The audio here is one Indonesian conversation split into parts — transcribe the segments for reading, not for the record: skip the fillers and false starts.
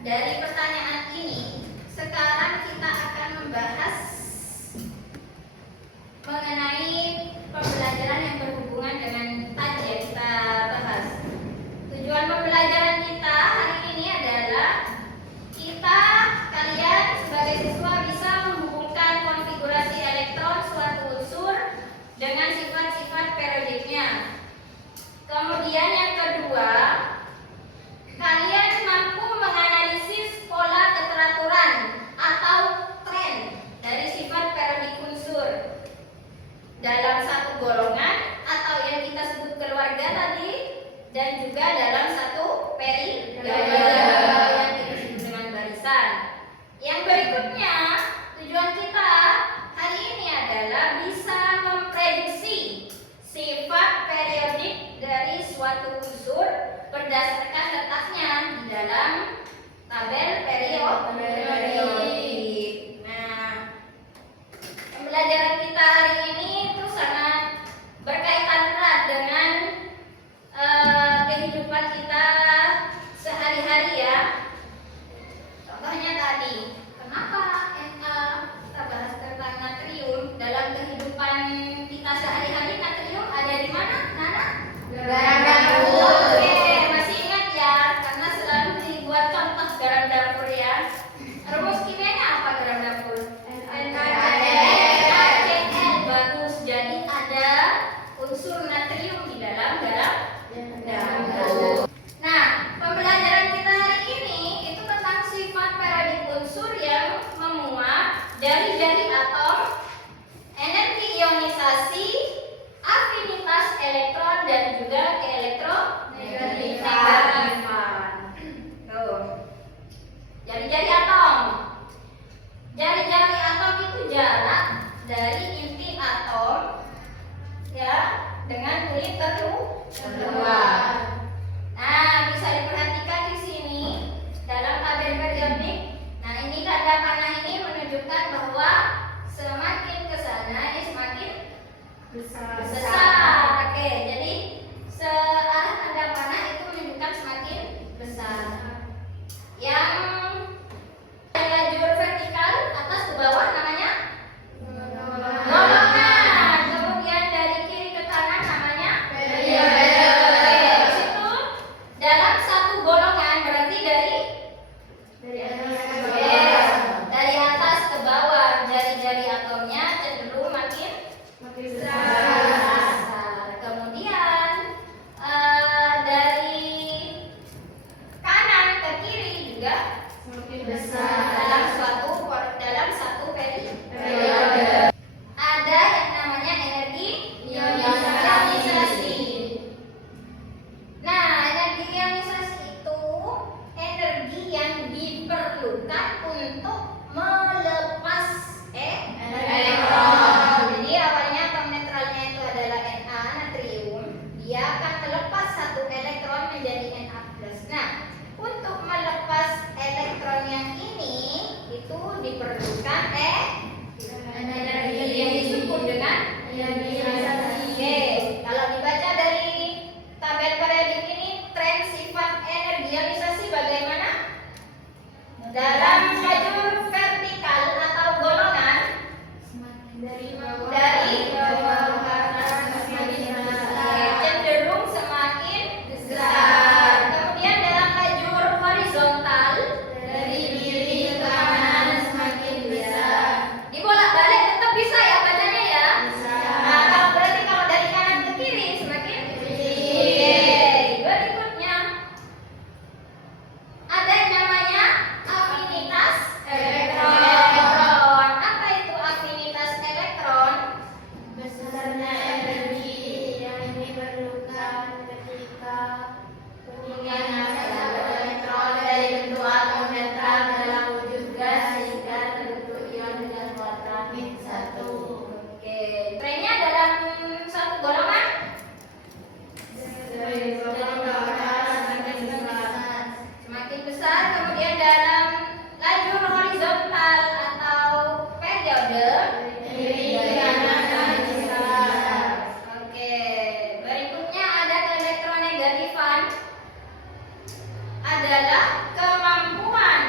dari pertanyaan ini, sekarang kita akan membahas mengenai pembelajaran yang berhubungan dengan tadi yang kita bahas. Tujuan pembelajaran kita hari ini adalah kalian sebagai siswa bisa menghubungkan konfigurasi elektron suatu unsur dengan sifat-sifat periodiknya. Kemudian yang kedua, kalian mampu menganalisis pola keteraturan atau tren dari sifat periodik unsur dalam satu golongan atau yang kita sebut keluarga tadi, dan juga dalam satu periode yang kita sebut dengan barisan. Yang berikutnya, tujuan kita hari ini adalah bisa memprediksi sifat periodik dari suatu unsur berdasarkan letaknya di dalam tabel periodik. Nah, pembelajaran kita hari ini itu sangat berkaitan erat dengan kehidupan kita sehari-hari ya. Contohnya tadi, kenapa kita bahas tentang natrium dalam kehidupan kita sehari-hari? Natrium ada di mana, Nana? Garam dapur. Oke, masih ingat ya? Karena selalu dibuat contoh garam dapur ya. Rumus kimianya apa garam dapur? NaCl. Bagus. Jadi ada unsur natrium di dalam garam dapur. Nah, pembelajaran kita hari ini itu tentang sifat periodik unsur yang memuat jari-jari atom, energi ionisasi, afinitas elektron, dan juga keelektronegatifan. Tuh. Jari-jari atom. Jari-jari atom itu jarak dari inti atom ya dengan kulit terluar. Nah, bisa diperhatikan di sini dalam tabel periodik. Nah, ini tanda panah ini menunjukkan bahwa semakin ke sana semakin besar. Oke, jadi searah tanda panah itu menunjukkan semakin besar. Yang lajur vertikal atas ke bawah namanya golongan. Kemudian dari kiri ke kanan namanya periode. Di situ dalam satu golongan berarti dari atas ke bawah jari-jari atomnya cenderung makin besar. Kemudian dari kanan ke kiri juga semakin besar dalam satu periode. Ada yang namanya energi ionisasi. Nah, energi ionisasi itu energi yang diperlukan untuk melepas elektron. Jadi awalnya atom netralnya itu adalah Na, natrium. Dia akan melepas satu elektron menjadi Na+. Nah, untuk melepas elektron yang ini itu diperlukan energi yang disebut dengan ionisasi. Oke, kalau dibaca dari tabel periodik ini, tren sifat energi ionisasi bagaimana? Dalam lajur vertikal atau golongan dari bawah ke atas cenderung semakin besar. Kemudian dalam lajur horizontal dari kiri ke kanan semakin besar. Dibolak-balik tetap bisa ya bacanya ya. Nah, berarti kalau dari kanan ke kiri semakin kecil. Berikutnya ada yang namanya afinitas elektron. Apa itu afinitas elektron? Besarnya energi yang diperlukan ketika penyingkiran satu elektron dari bentuk atom netral dalam wujud gas sehingga terbentuk ion dengan kuadrat -1. Oke, trennya dalam satu golongan semakin besar. Kemudian dalam lajur horizontal atau periode Oke, berikutnya ada keelektronegatifan. Adalah kemampuan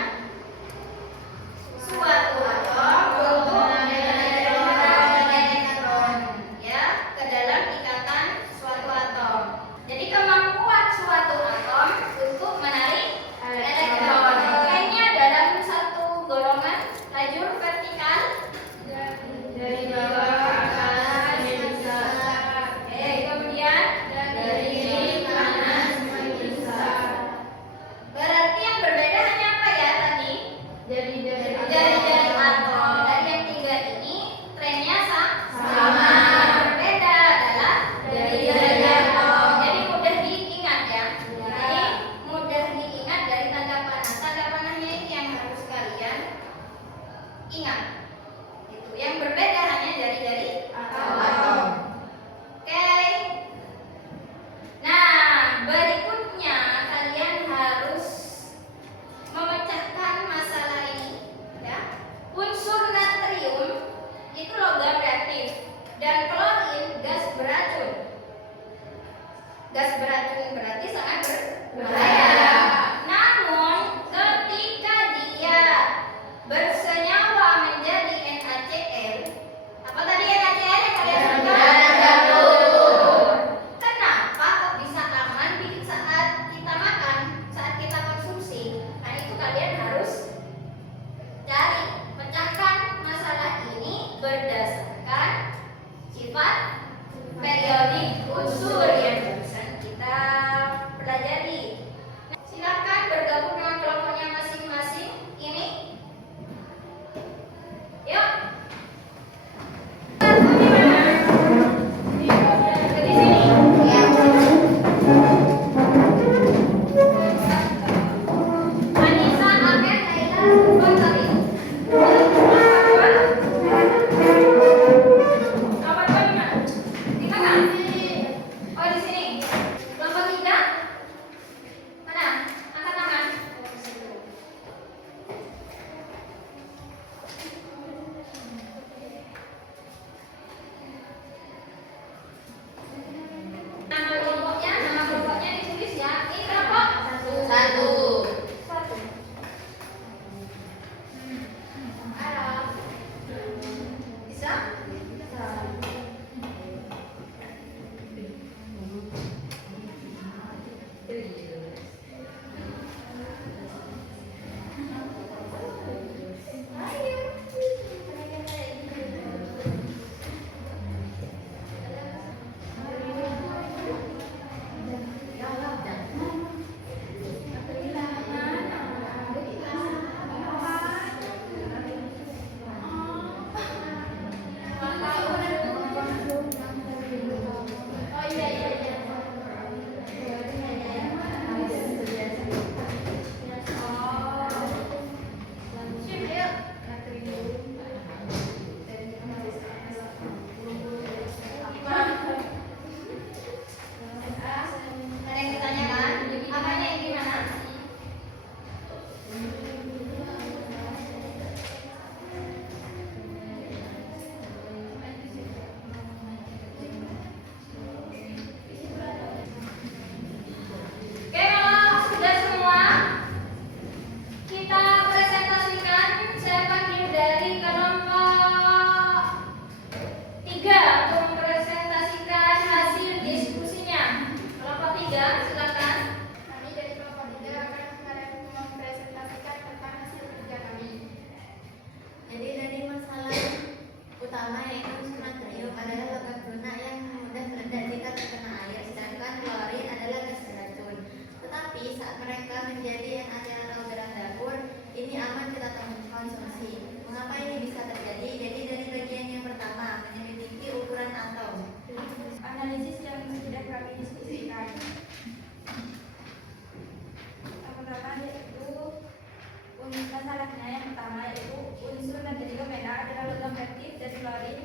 masalahnya yang pertama yaitu unsur natrium Na adalah logam aktif dan klorin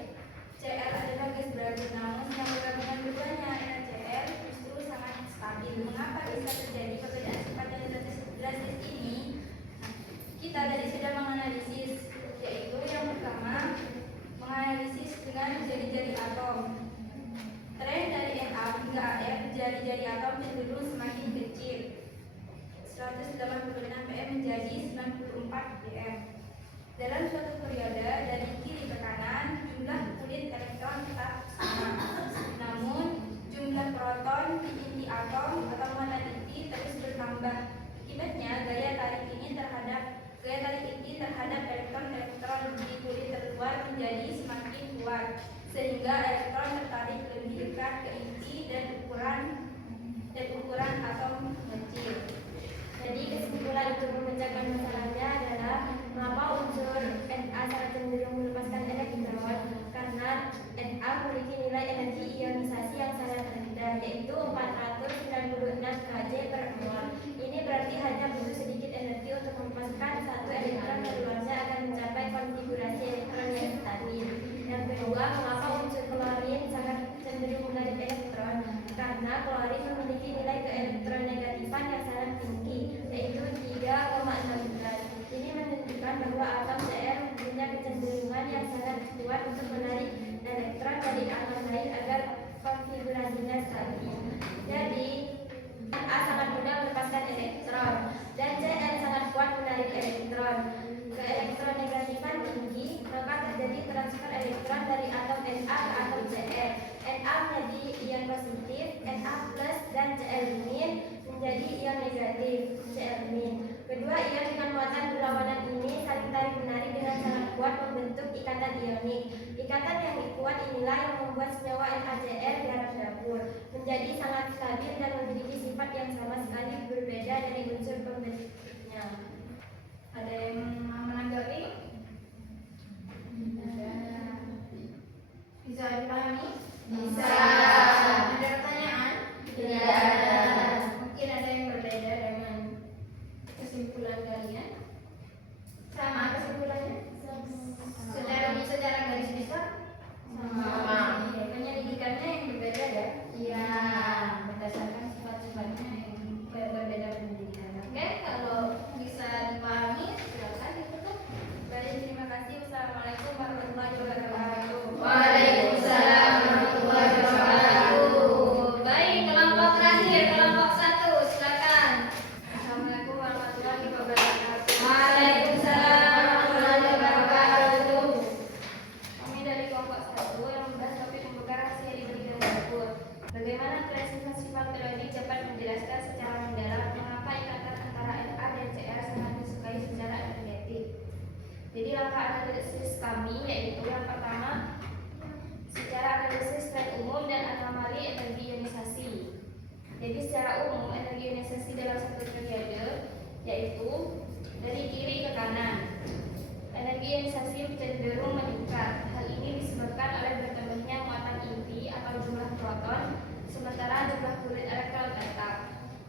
Cl adalah gas beracun. Namun yang bergabungan keduanya NaCl justru sangat stabil. Mengapa bisa terjadi perbedaan sifat yang drastis ini? Kita tadi sudah menganalisis, yaitu yang pertama menganalisis dengan jari-jari atom. Tren dari Na hingga Ar, jari-jari atom cenderung semakin kecil, 186 pm menjadi 94 pm. Dalam suatu periode dari kiri ke kanan, jumlah kulit elektron tetap sama. Namun, jumlah proton di inti atom atau muatan inti terus bertambah. Akibatnya, gaya tarik inti terhadap elektron-elektron di kulit terluar menjadi semakin kuat, sehingga elektron tertarik lebih dekat ke inti dan ukuran atom kecil. Jadi kesimpulan untuk memecahkan masalahnya adalah mengapa unsur Na sangat cenderung melepaskan elektron, karena Na memiliki nilai energi ionisasi yang sangat rendah, yaitu 496 kJ per mol. Ini berarti hanya butuh sedikit energi untuk melepaskan satu elektron dan luasnya akan mencapai konfigurasi elektron yang stabil. Yang kedua, mengapa unsur klorin sangat cenderung menarik elektron, karena klorin memiliki nilai keelektronegatifan yang sangat tinggi, yaitu 3,16. Ini menunjukkan bahwa atom Cr punya kecenderungan yang sangat kuat untuk menarik elektron dari atom lain agar konfigurasinya stabil. Jadi Na sangat mudah melepaskan elektron dan Cr sangat kuat menarik elektron. Keelektronegatifan tinggi, maka terjadi transfer elektron dari atom Na ke atom Cr. Na menjadi ion positif, Na plus dan Cl- menjadi ion negatif, Cl-. Kedua ion dengan muatan berlawanan ini saling tarik menarik dengan sangat kuat membentuk ikatan ionik. Ikatan yang kuat inilah yang membuat senyawa NaCl garam dapur menjadi sangat stabil dan memiliki sifat yang sama sekali berbeda dari unsur pembentuknya. Ada yang menanggapi? Bisa dipahami? Bisa. Ada pertanyaan? Tidak ada. Mungkin ada yang berbeda dengan kesimpulan kalian? Sama kesimpulannya? Secara garis besar? Sama. Penyelidikannya yang berbeda ya? Iya. Berdasarkan sifat-sifatnya yang berbeda penyelidikan. Oke, kalau bisa dipahami silakan ditutup. Baik, terima kasih. Wassalamualaikum warahmatullahi wabarakatuh. Waalaikumsalam warahmatullahi wabarakatuh. Baik, kelompok terakhir, kelompok 1, silakan. Assalamualaikum warahmatullahi wabarakatuh. Waalaikumsalam warahmatullahi wabarakatuh. Kami dari kelompok 1 yang membahas topik membuka rahasia di bagian dapur. Bagaimana sifat periodik dapat menjelaskan secara mendalam mengapa ikatan antara Na dan Cr sangat disukai secara energetik. Jadi langkah analisis kami yaitu yang pertama secara analisis tren umum dan anomali energi ionisasi. Jadi secara umum energi ionisasi dalam satu periode yaitu dari kiri ke kanan. Energi ionisasi cenderung meningkat. Hal ini disebabkan oleh bertambahnya muatan inti atau jumlah proton, sementara jumlah kulit elektron tetap.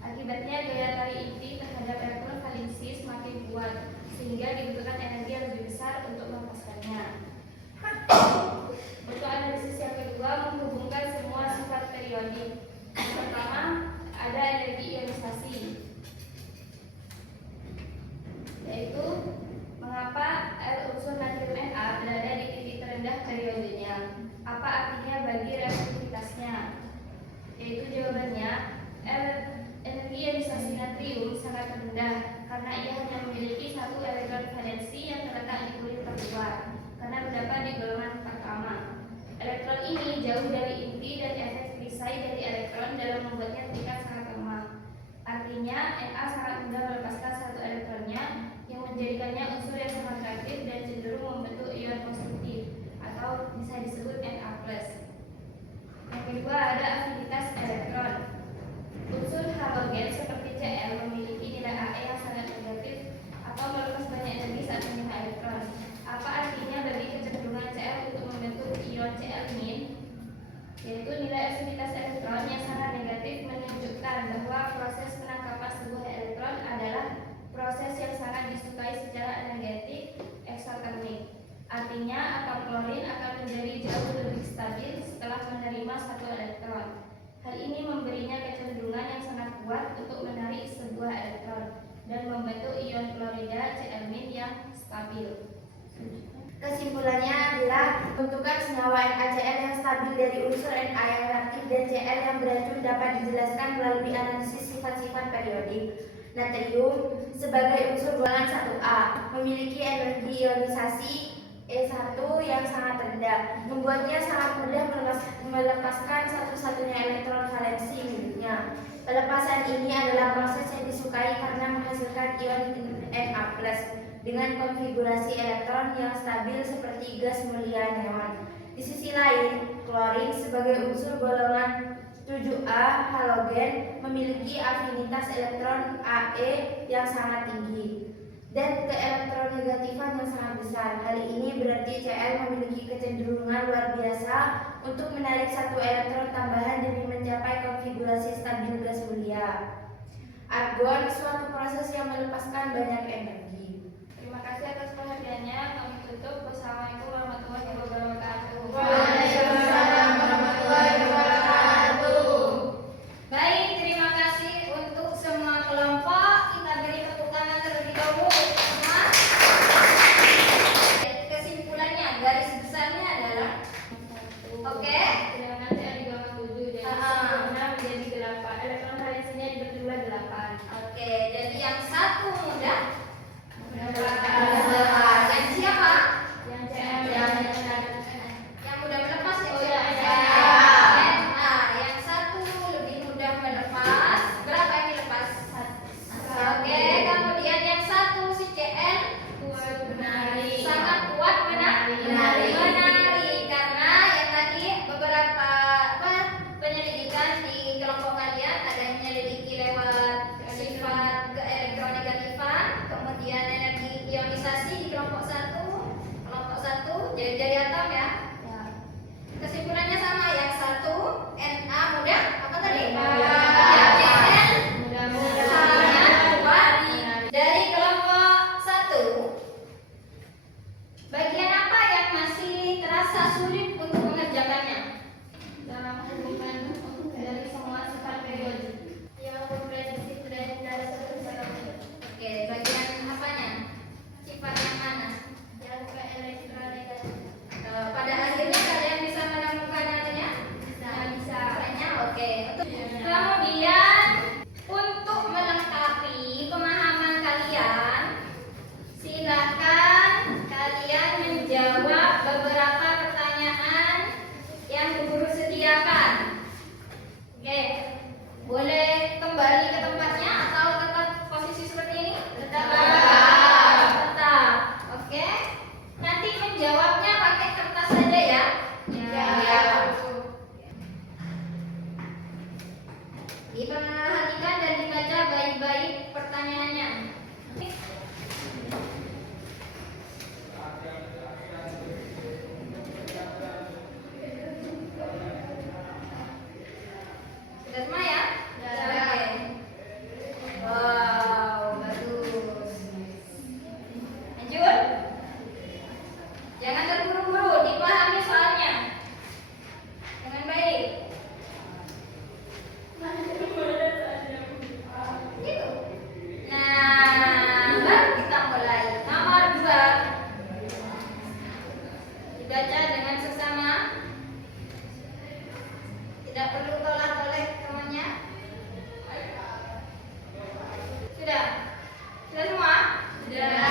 Akibatnya gaya tarik inti terhadap elektron valensi semakin kuat, sehingga dibutuhkan energi yang lebih besar untuk melepaskannya. Untuk analisis yang kedua, menghubungkan semua sifat periodik. Yang pertama, ada energi ionisasi, yaitu mengapa unsur natrium Na berada di titik terendah periodenya. Apa artinya bagi reaktivitasnya? Yaitu jawabannya, energi ionisasi natrium sangat rendah karena ia hanya memiliki satu elektron valensi yang terletak di kulit terluar, karena terdapat di golongan 4 Florida CL- yang stabil. Kesimpulannya adalah bentukan senyawa NaCl yang stabil dari unsur Na yang reaktif dan Cl yang beracun dapat dijelaskan melalui analisis sifat-sifat periodik. Natrium sebagai unsur golongan 1A memiliki energi ionisasi E1 yang sangat rendah, membuatnya sangat mudah melepaskan satu-satunya elektron valensi miliknya. Pelepasan ini adalah proses yang disukai karena menghasilkan ion Na+ dengan konfigurasi elektron yang stabil seperti gas mulia neon. Di sisi lain, klorin sebagai unsur golongan 7A halogen memiliki afinitas elektron Ae yang sangat tinggi dan keelektronegativan yang sangat besar. Hal ini berarti Cl memiliki kecenderungan luar biasa untuk menarik satu elektron tambahan demi mencapai konfigurasi stabil gas mulia. Argon suatu proses yang melepaskan banyak energi. Terima kasih atas perhatiannya. Kami tutup. Wassalamualaikum warahmatullahi wabarakatuh. Waalaikumsalam warahmatullahi wabarakatuh. Baik, terima kasih untuk semua kelompok. Kita beri tepuk tangan terlebih dahulu. Semua. Kesimpulannya, garis besarnya adalah oke. Sedangkan Cl di golongan 7 dari 6 menjadi 8. Elektron valensinya berjumlah 8. Oke, jadi yang satu mudah. Melepas. Yang siapa? Yang Cl Yang mudah melepas ya? Oh, ya, Na. Yang satu lebih mudah melepas. Berapa yang dilepas? Oke, kemudian yang satu si Cl menarik. sangat kuat menarik. Karena yang tadi beberapa penyelidikan di kelompok kalian ada yang menyelidiki lewat sifat keelektronegatifan, kemudian energi ionisasi di kelompok satu jadi atom ya. Kesimpulannya sama, yang satu Na mudah apa tadi? Cl sangat kuat. Dari kelompok satu, bagian apa yang masih terasa sulit untuk mengerjakannya? Dalam hubungan dari semua sifat periodik yang berprediksi dan seterusnya. Oke, bagian apanya? Sifat yang mana? Yang keelektronegatif. Pada akhirnya kalian bisa menemukan namanya? Bisa. Caranya oke. Kemudian untuk melengkapi pemahaman kalian, silakan kalian menjawab beberapa pertanyaan yang guru sediakan. Oke, boleh kembali ke tempatnya atau tetap posisi seperti ini? Tetap. Oke. Nanti menjawabnya pakai kertas saja ya. Ya. Diperhatikan dan dibaca baik-baik pertanyaannya. Sudah semua ya? Oke. Wow, bagus. Lanjut. Jangan terburu-buru, dipahami soalnya dengan baik. Gitu. Nah, baru kita mulai. Nomor 2. Dibaca dengan sesama. Tidak perlu tolak-tolak temannya. Sudah? Sudah semua? Sudah.